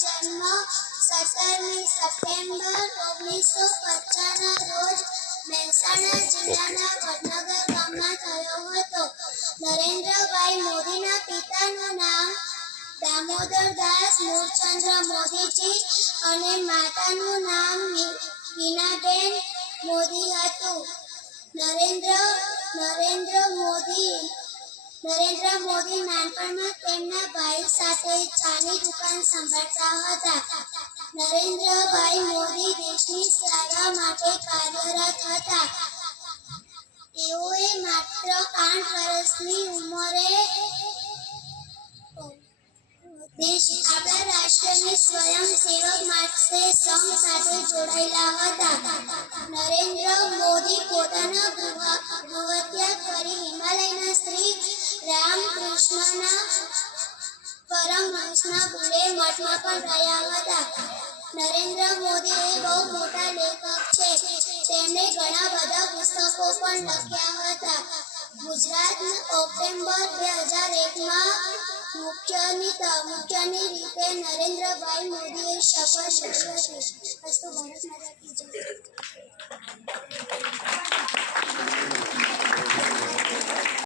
જન્મ 17મી સપ્ટેમ્બર 1955ના રોજ મહેસાણા જિલ્લાના વડનગર ગામમાં થયો હતો. નરેન્દ્રભાઈ મોદીના પિતાનું નામ દામોદરદાસ મૂળચંદ્ર મોદીજી અને માતાનું નામ વીણાબેન મોદી હતું. નરેન્દ્ર મોદી નાનપણમાં તેમના ભાઈ સાથે ચાની દુકાન સંભાળતા હતા. નરેન્દ્રભાઈ મોદી દેશની સેવા માટે કાર્યરત હતા. તેઓએ માત્ર 8 વર્ષની ઉંમરે આપણા રાષ્ટ્રની સ્વયંસેવક માટે સંઘ સાથે જોડાયેલા હતા. નરેન્દ્ર મોદી પોતાના ગૃહત્યાગ કરી હિમાલયના શ્રી રામકૃષ્ણના પરમહંસના બુડે મઠમાં પણ રહ્યા હતા. નરેન્દ્ર મોદી એ બહુ મોટા લેખક છે. તેમણે ઘણા બધા પુસ્તકો પણ લખ્યા હતા. ગુજરાત ઓક્ટોબર 2001માં મુખ્યની રીતે નરેન્દ્રભાઈ મોદીએ શપથ લીધી હતી.